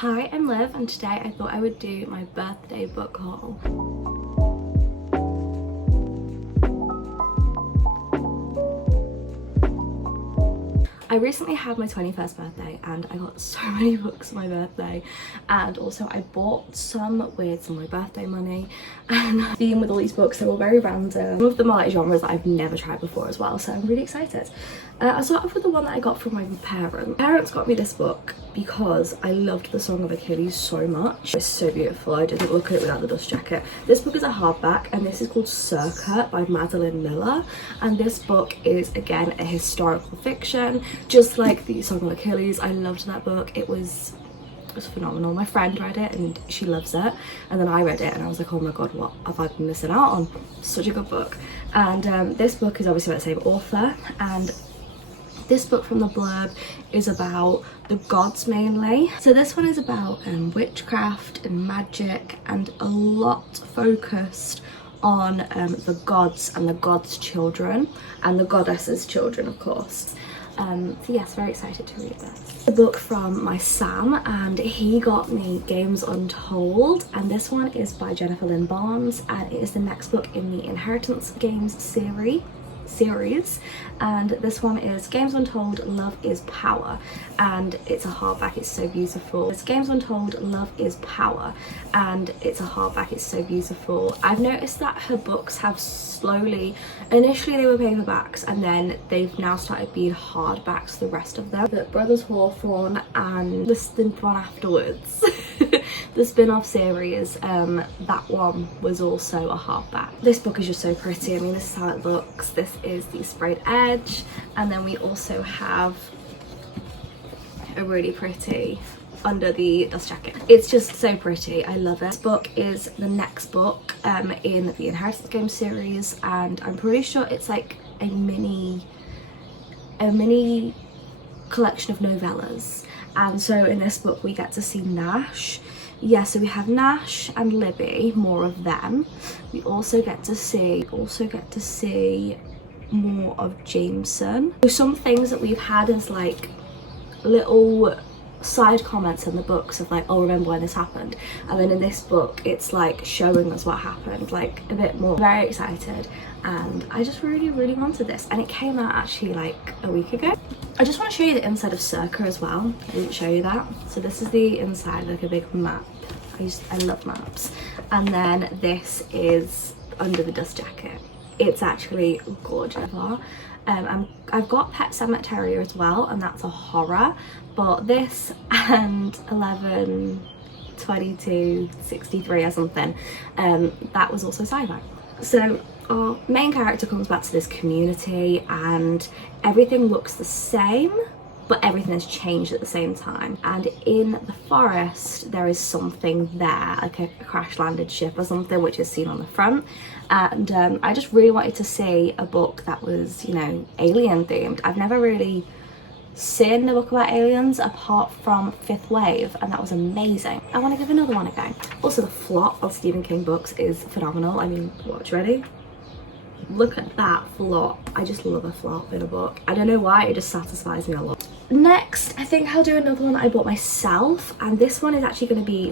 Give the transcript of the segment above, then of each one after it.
Hi, I'm Liv, and today I thought I would do my birthday book haul. I recently had my 21st birthday and I got so many books for my birthday, and also I bought some with some of my birthday money, and being with all these books, they're all very random. Some of them are like genres that I've never tried before as well, so I'm really excited. I'll start off with the one that I got from my parents. My parents got me this book because I loved the Song of Achilles so much. It's so beautiful. I didn't look at it without the dust jacket. This book is a hardback and this is called Circa by Madeline Miller, and this book is again a historical fiction, just like the Song of Achilles. I loved that book. It was phenomenal. My friend read it and she loves it, and then I read it and I was like, oh my god, what have I been missing out on? Such a good book. And this book is obviously by the same author, and this book from the blurb is about the gods mainly. So this one is about witchcraft and magic, and a lot focused on the gods and the gods' children and the goddesses' children, of course. So yes, very excited to read this. A book from my Sam, and he got me Games Untold, and this one is by Jennifer Lynn Barnes, and it is the next book in the Inheritance Games series, and this one is Games Untold Love is Power, and it's a hardback. It's so beautiful. It's Games Untold Love is Power, and it's a hardback. It's so beautiful. I've noticed that her books have slowly, initially they were paperbacks, and then they've now started being hardbacks, the rest of them. But Brothers Hawthorne and the one afterwards the spin-off series, that one was also a hardback. This book is just so pretty. I mean, this is how it looks. This is the sprayed edge, and then we also have a really pretty under the dust jacket. It's just so pretty. I love it. This book is the next book in the Inheritance Games series, and I'm pretty sure it's like a mini collection of novellas. And so in this book we get to see Nash. Yeah, so we have Nash and Libby, more of them. We also get to see more of Jameson. So some things that we've had as like little side comments in the books of like, oh, remember when this happened, and then in this book it's like showing us what happened, like a bit more. Very excited, and I just really wanted this, and it came out actually like a week ago. I just want to show you the inside of Circa as well. I didn't show you that. So this is the inside, like a big map. I love maps. And then this is under the dust jacket. It's actually gorgeous. I've got Pet Sematary as well, and that's a horror, but this and 11/22/63 or something, that was also sci-fi. So our main character comes back to this community and everything looks the same, but everything has changed at the same time. And in the forest there is something there, like a crash landed ship or something, which is seen on the front. And I just really wanted to see a book that was, you know, alien themed. I've never really seen a book about aliens apart from Fifth Wave, and that was amazing. I want to give another one a go. Also, the plot of Stephen King books is phenomenal. I mean, watch, ready? Look at that plot. I just love a plot in a book. I don't know why, it just satisfies me a lot. Next, I think I'll do another one that I bought myself, and this one is actually going to be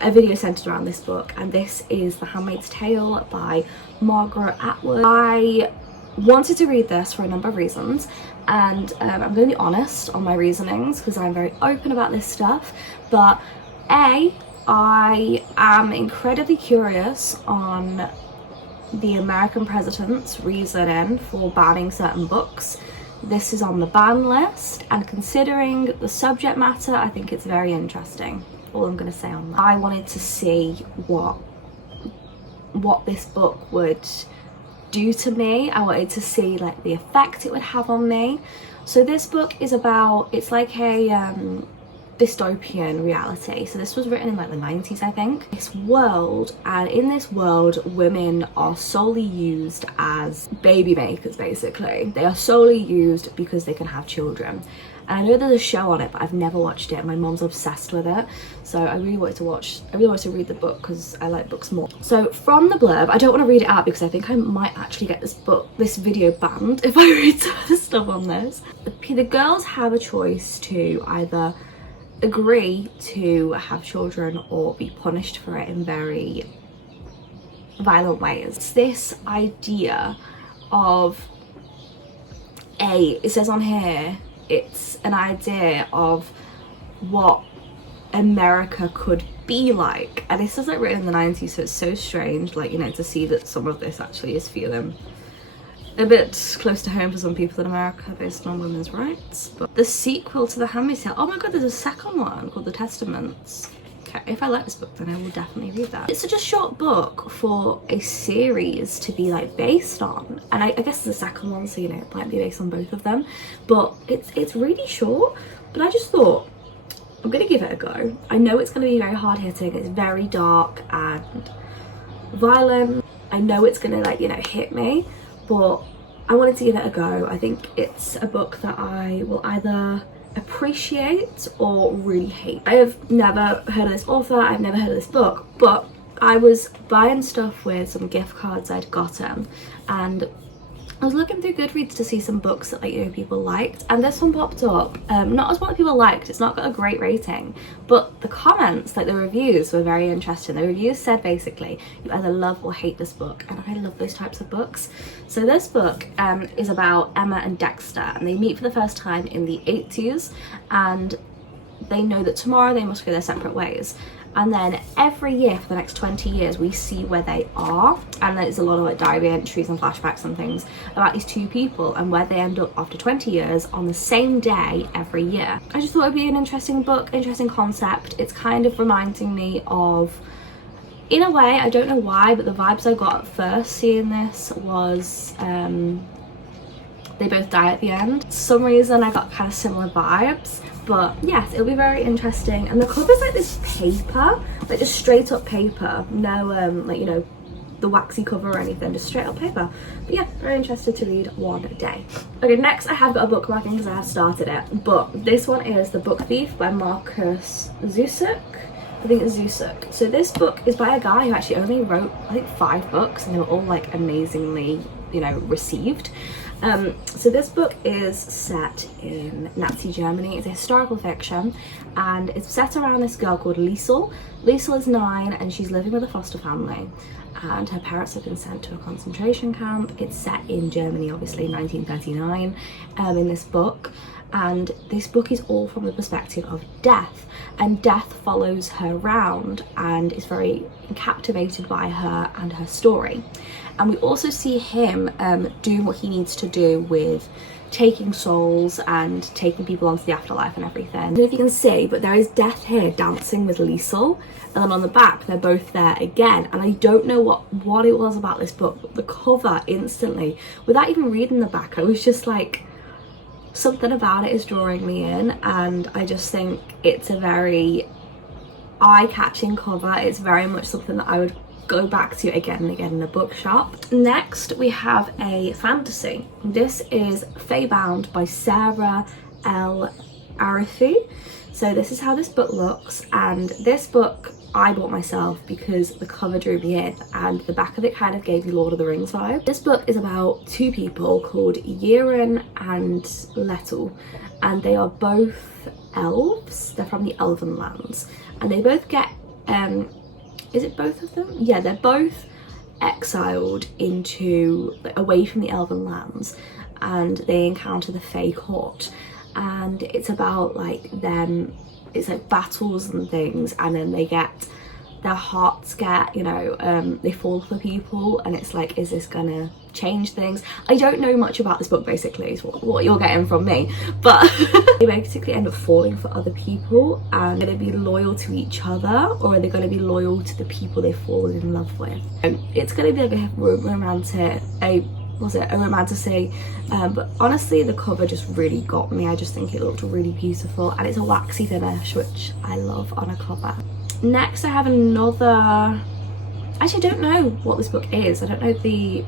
a video centered around this book, and this is The Handmaid's Tale by Margaret Atwood. I wanted to read this for a number of reasons, and I'm going to be honest on my reasonings because I'm very open about this stuff. But I am incredibly curious on the American president's reasoning for banning certain books. This is on the ban list, and considering the subject matter, I think it's very interesting. All I'm going to say on that. I wanted to see what this book would do to me. I wanted to see like the effect it would have on me. So this book is about, it's like a dystopian reality. So this was written in like the 90s, I think. This world, and in this world women are solely used as baby makers, basically. They are solely used because they can have children. And I know there's a show on it, but I've never watched it. My mom's obsessed with it, so I really wanted to read the book because I like books more. So from the blurb, I don't want to read it out because I think I might actually get this video banned if I read some of the stuff on this. The girls have a choice to either agree to have children or be punished for it in very violent ways. It's this idea of it says on here, it's an idea of what America could be like, and this was like written in the 90s, so it's so strange, like, you know, to see that some of this actually is feeling a bit close to home for some people in America based on women's rights. But the sequel to The Handmaid's Tale, oh my god, there's a second one called The Testaments. Okay, if I like this book then I will definitely read that. It's such a short book for a series to be like based on, and I guess there's a second one, so you know, it might be based on both of them, but it's really short. But I just thought, I'm gonna give it a go. I know it's gonna be very hard hitting, it's very dark and violent. I know it's gonna, like, you know, hit me, but I wanted to give it a go. I think it's a book that I will either appreciate or really hate. I have never heard of this author, I've never heard of this book, but I was buying stuff with some gift cards I'd gotten, and I was looking through Goodreads to see some books that, like, you know, people liked, and this one popped up. Not as one that people liked, it's not got a great rating, but the comments, like the reviews, were very interesting. The reviews said basically, you either love or hate this book, and I love those types of books. So this book is about Emma and Dexter, and they meet for the first time in the 80s, and they know that tomorrow they must go their separate ways. And then every year for the next 20 years we see where they are, and there's a lot of like diary entries and flashbacks and things about these two people and where they end up after 20 years on the same day every year. I just thought it'd be an interesting book, interesting concept. It's kind of reminding me of, in a way, I don't know why, but the vibes I got at first seeing this was they both die at the end. For some reason I got kind of similar vibes, but yes, it'll be very interesting. And the cover's like this paper, like just straight up paper, no like, you know, the waxy cover or anything, just straight up paper. But yeah, very interested to read one day. Okay, next I have got a bookmarking because I have started it, but this one is The Book Thief by Marcus Zusak. I think it's Zusak. So this book is by a guy who actually only wrote, I think, 5 books, and they were all like amazingly, you know, received. So this book is set in Nazi Germany. It's a historical fiction, and it's set around this girl called Liesel. Liesel is 9 and she's living with a foster family, and her parents have been sent to a concentration camp. It's set in Germany, obviously, 1939 in this book. And this book is all from the perspective of Death, and Death follows her around and is very captivated by her and her story. And we also see him doing what he needs to do with taking souls and taking people onto the afterlife and everything. I don't know if you can see, but there is Death here dancing with Liesel, and then on the back they're both there again. And I don't know what it was about this book, but the cover instantly, without even reading the back, I was just like, something about it is drawing me in, and I just think it's a very eye-catching cover. It's very much something that I would go back to again and again in a bookshop. Next we have a fantasy. This is Feybound by Sarah L. Arifi. So this is how this book looks, and this book I bought myself because the cover drew me in, and the back of it kind of gave you Lord of the Rings vibe. This book is about 2 people called Yerin and Letul, and they are both elves. They're from the Elven lands, and they both get is it both of them? Yeah, they're both exiled into, like, away from the Elven lands, and they encounter the Fey court, and it's about like them, it's like battles and things, and then they get, their hearts get, you know, they fall for people, and it's like, is this gonna change things? I don't know much about this book, basically, is what you're getting from me, but they basically end up falling for other people, and are they gonna be loyal to each other, or are they gonna be loyal to the people they've fallen in love with? And it's gonna be like a romantic, romantasy, but honestly the cover just really got me. I just think it looked really beautiful, and it's a waxy finish, which I love on a cover. Next I have another, actually I don't know what this book is, I don't know the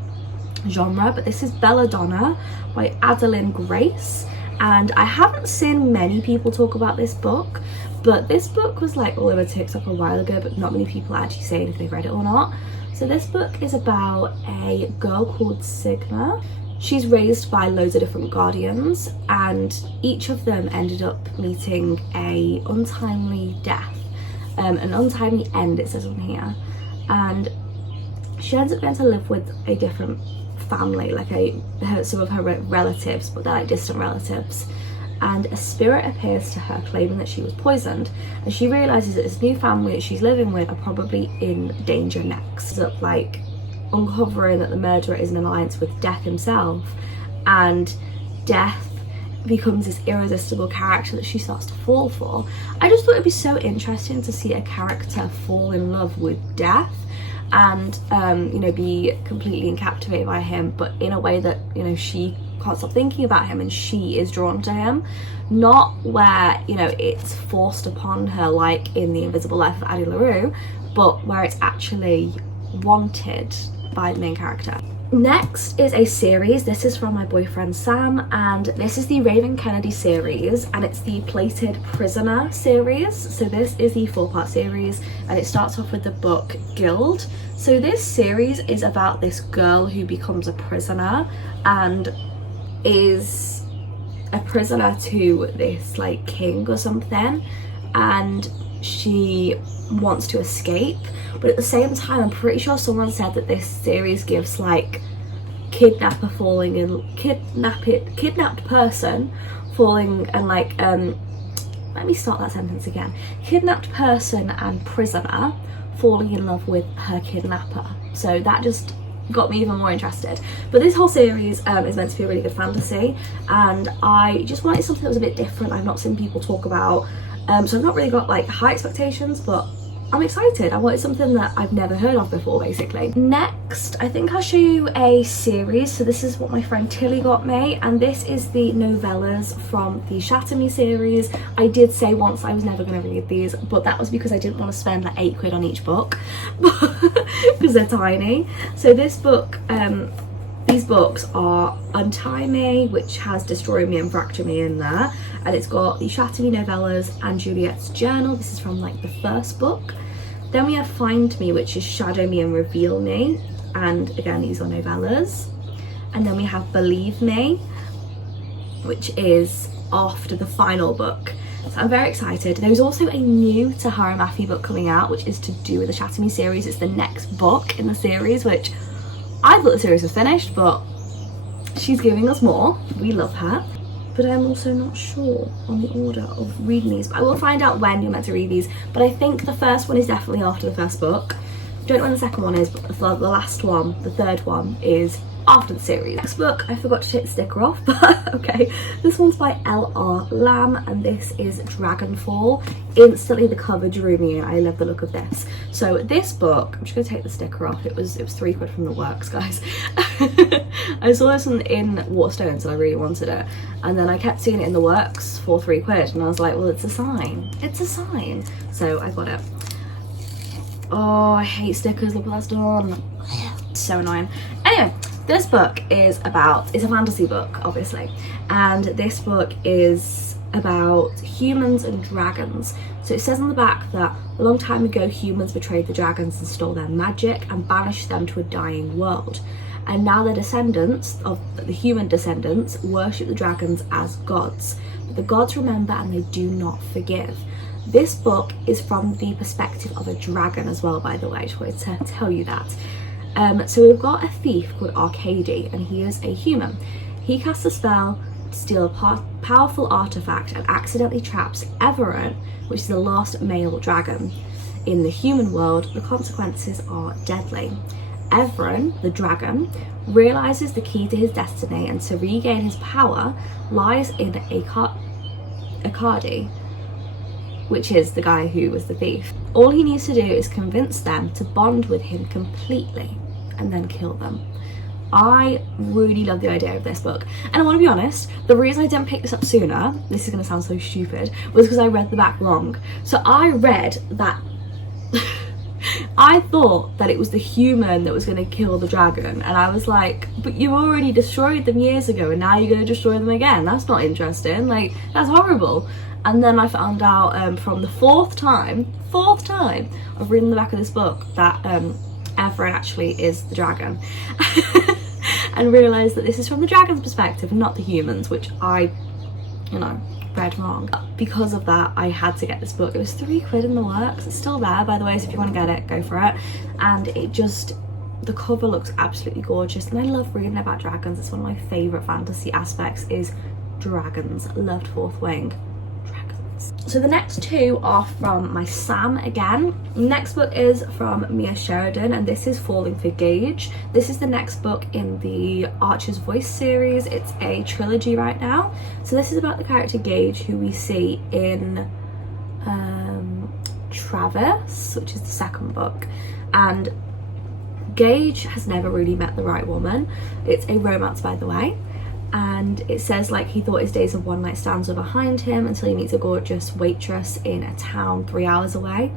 genre, but this is Belladonna by Adeline Grace, and I haven't seen many people talk about this book, but this book was like all over TikTok a while ago, but not many people are actually saying if they've read it or not. So this book is about a girl called Signa she's raised by loads of different guardians, and each of them ended up meeting a untimely death, an untimely end, it says on here, and she ends up going to live with a different family, like some of her relatives, but they're like distant relatives, and a spirit appears to her claiming that she was poisoned, and she realizes that this new family that she's living with are probably in danger next. It's up like uncovering that the murderer is in alliance with Death himself, and Death becomes this irresistible character that she starts to fall for. I just thought it'd be so interesting to see a character fall in love with Death and you know, be completely captivated by him, but in a way that, you know, she can't stop thinking about him and she is drawn to him, not where, you know, it's forced upon her like in The Invisible Life of Addie LaRue, but where it's actually wanted by the main character. Next is a series. This is from my boyfriend Sam, and this is the Raven Kennedy series, and it's the Plated Prisoner series. So this is the 4-part series, and it starts off with the book Guild. So this series is about this girl who becomes a prisoner and is a prisoner to this like king or something, and she wants to escape, but at the same time I'm pretty sure someone said that this series gives like kidnapped person falling and like let me start that sentence again, kidnapped person and prisoner falling in love with her kidnapper. So that just got me even more interested. But this whole series is meant to be a really good fantasy, and I just wanted something that was a bit different. I've not seen people talk about, so I've not really got like high expectations, but I'm excited. I wanted something that I've never heard of before, basically. Next, I think I'll show you a series. So this is what my friend Tilly got me, and this is the novellas from the Shatter Me series. I did say once I was never going to read these, but that was because I didn't want to spend like £8 on each book because they're tiny. So this book, these books are Untie Me, which has Destroy Me and Fracture Me in there, and it's got the Shatter Me novellas and Juliet's Journal. This is from like the first book. Then we have Find Me, which is Shadow Me and Reveal Me, and again these are novellas. And then we have Believe Me, which is after the final book. So I'm very excited. There's also a new Tahara Mafi book coming out, which is to do with the Shatter Me series. It's the next book in the series, which I thought the series was finished, but she's giving us more. We love her. But I'm also not sure on the order of reading these. But I will find out when you're meant to read these. But I think the first one is definitely after the first book. Don't know when the second one is, but the last one, the third one, is after the series. Next book, I forgot to take the sticker off, but okay. This one's by L.R. Lamb, and this is Dragonfall. Instantly the cover drew me in. I love the look of this. So this book, I'm just gonna take the sticker off. It was £3 from the works, guys. I saw this one in Waterstones and I really wanted it, and then I kept seeing it in the works for £3, and I was like, well, it's a sign. It's a sign. So I got it. Oh, I hate stickers. Look what that's done. So annoying. Anyway, this book is about, it's a fantasy book, obviously, and this book is about humans and dragons. So it says on the back that a long time ago humans betrayed the dragons and stole their magic and banished them to a dying world, and now their descendants, of the human descendants, worship the dragons as gods, but the gods remember and they do not forgive. This book is from the perspective of a dragon as well, by the way. I just wanted to tell you that. So we've got a thief called Arcady, and he is a human. He casts a spell to steal a powerful artifact and accidentally traps Everett, which is the last male dragon. In the human world, the consequences are deadly. Everett, the dragon, realizes the key to his destiny, and to regain his power lies in Arcady, which is the guy who was the thief. All he needs to do is convince them to bond with him completely and then kill them. I really love the idea of this book, and I want to be honest, the reason I didn't pick this up sooner, this is going to sound so stupid, was because I read the back wrong. So I read that I thought that it was the human that was going to kill the dragon, and I was like, but you already destroyed them years ago and now you're going to destroy them again? That's not interesting, like, that's horrible. And then I found out from the fourth time of reading the back of this book that Everett actually is the dragon. and realised that this is from the dragon's perspective and not the humans, which I, you know, read wrong. Because of that, I had to get this book. It was £3 in the works. It's still there, by the way, so if you want to get it, go for it. And it just, the cover looks absolutely gorgeous, and I love reading about dragons. It's one of my favourite fantasy aspects is dragons. Loved Fourth Wing. Dragons. So the next two are from my Sam again. Next book is from Mia Sheridan, and this is Falling for Gage. This is the next book in the Archer's Voice series. It's a trilogy right now. So this is about the character Gage, who we see in Travis, which is the second book. And Gage has never really met the right woman. It's a romance, by the way. And it says like he thought his days of one night stands were behind him until he meets a gorgeous waitress in a town 3 hours away.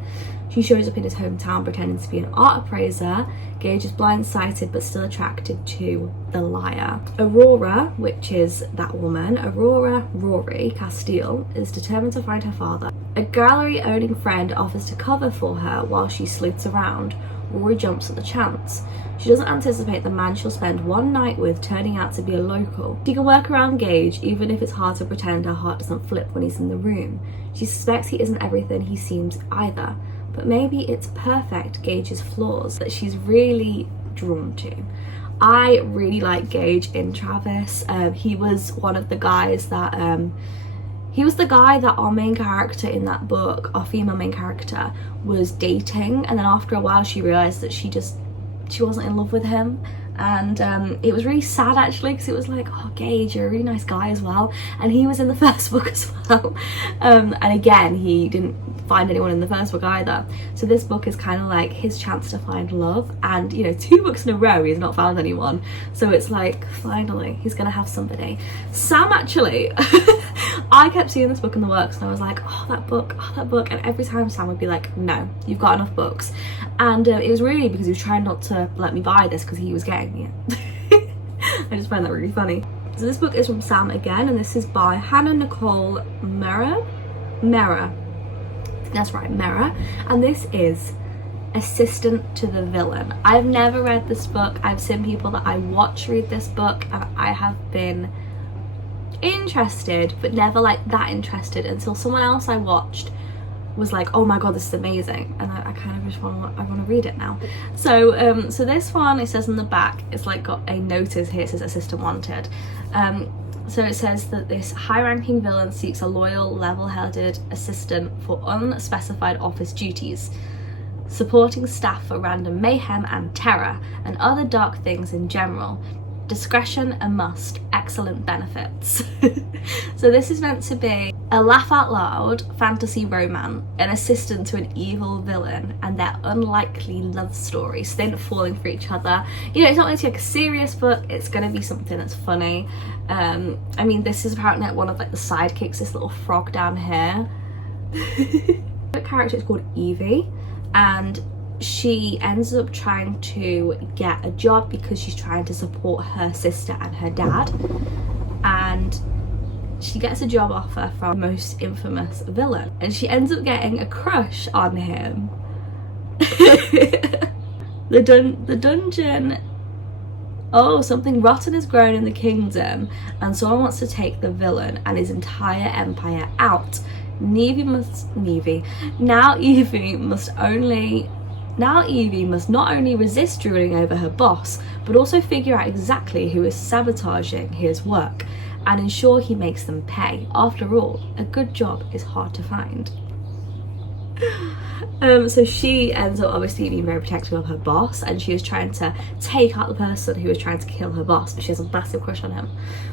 She shows up in his hometown pretending to be an art appraiser. Gage is blindsided but still attracted to the liar. Aurora, which is that woman, Aurora Rory Castile, is determined to find her father. A gallery owning friend offers to cover for her while she sleuths around. Rory jumps at the chance. She doesn't anticipate the man she'll spend one night with turning out to be a local. She can work around Gage, even if it's hard to pretend her heart doesn't flip when he's in the room. She suspects he isn't everything he seems either, but maybe it's perfect Gage's flaws that she's really drawn to. I really like Gage in Travis. He was one of the guys that he was the guy that our main character in that book, our female main character, was dating, and then after a while she realised that she wasn't in love with him, and it was really sad actually, because it was like, oh Gage, you're a really nice guy as well, and he was in the first book as well. And again, he didn't find anyone in the first book either, so this book is kind of like his chance to find love, and you know, 2 books in a row he's not found anyone, so it's like finally he's gonna have somebody. Sam actually I kept seeing this book in the works and I was like, oh that book, and every time Sam would be like, no, you've got enough books, and it was really because he was trying not to let me buy this because he was getting it. I just find that really funny. So this book is from Sam again, and this is by Hannah Nicole Mera, that's right, Mera, and this is Assistant to the Villain. I've never read this book. I've seen people that I watch read this book, and I have been interested but never like that interested until someone else I watched was like, oh my god, this is amazing, and I kind of just want to read it now. So so this one, it says on the back, it's like got a notice here, it says assistant wanted. So it says that this high-ranking villain seeks a loyal, level-headed assistant for unspecified office duties, supporting staff for random mayhem and terror and other dark things in general. Discretion a must, excellent benefits. So this is meant to be a laugh out loud fantasy romance, an assistant to an evil villain and their unlikely love story, so they're not falling for each other. You know, it's not going to be like a serious book, it's going to be something that's funny. I mean, this is apparently like one of like the sidekicks, this little frog down here. The character is called Evie, and she ends up trying to get a job because she's trying to support her sister and her dad, and she gets a job offer from the most infamous villain, and she ends up getting a crush on him. The dungeon, oh, something rotten has grown in the kingdom and someone wants to take the villain and his entire empire out. Evie must not only resist ruling over her boss, but also figure out exactly who is sabotaging his work and ensure he makes them pay. After all, a good job is hard to find. So she ends up obviously being very protective of her boss, and she is trying to take out the person who is trying to kill her boss, but she has a massive crush on him.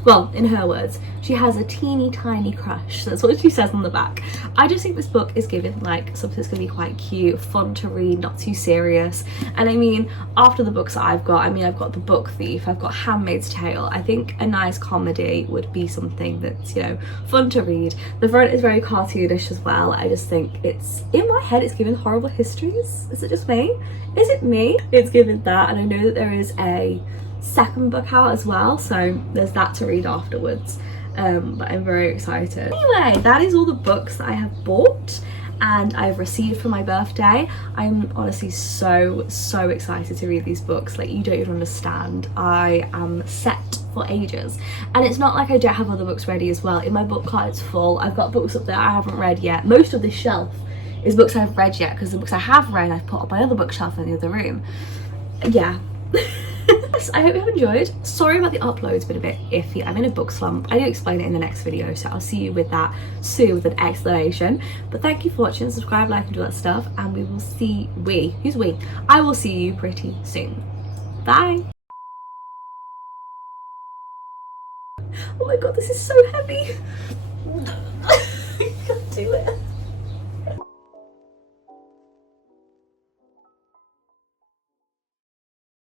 Well, in her words, she has a teeny tiny crush. So that's what she says on the back. I just think this book is given like something that's going to be quite cute, fun to read, not too serious. And I mean, after the books that I've got, I've got The Book Thief, I've got Handmaid's Tale. I think a nice comedy would be something that's, you know, fun to read. The front is very cartoonish as well. I just think it's, in my head, it's given horrible histories. Is it just me? Is it me? It's given that, and I know that there is a second book out as well, so there's that to read afterwards. But I'm very excited. Anyway, that is all the books that I have bought. and I've received for my birthday. I'm honestly so excited to read these books, like you don't even understand. I am set for ages, and it's not like I don't have other books ready as well. In my book cart it's full. I've got books up there I haven't read yet. Most of this shelf is books I've read yet, because the books I have read I've put on my other bookshelf in the other room. Yeah. I hope you have enjoyed. Sorry about the upload's been a bit iffy. I'm in a book slump. I do explain it in the next video, so I'll see you with that soon with an explanation. But thank you for watching. Subscribe, like, and do that stuff, and we will see who's we? I will see you pretty soon. Bye. Oh my god, this is so heavy.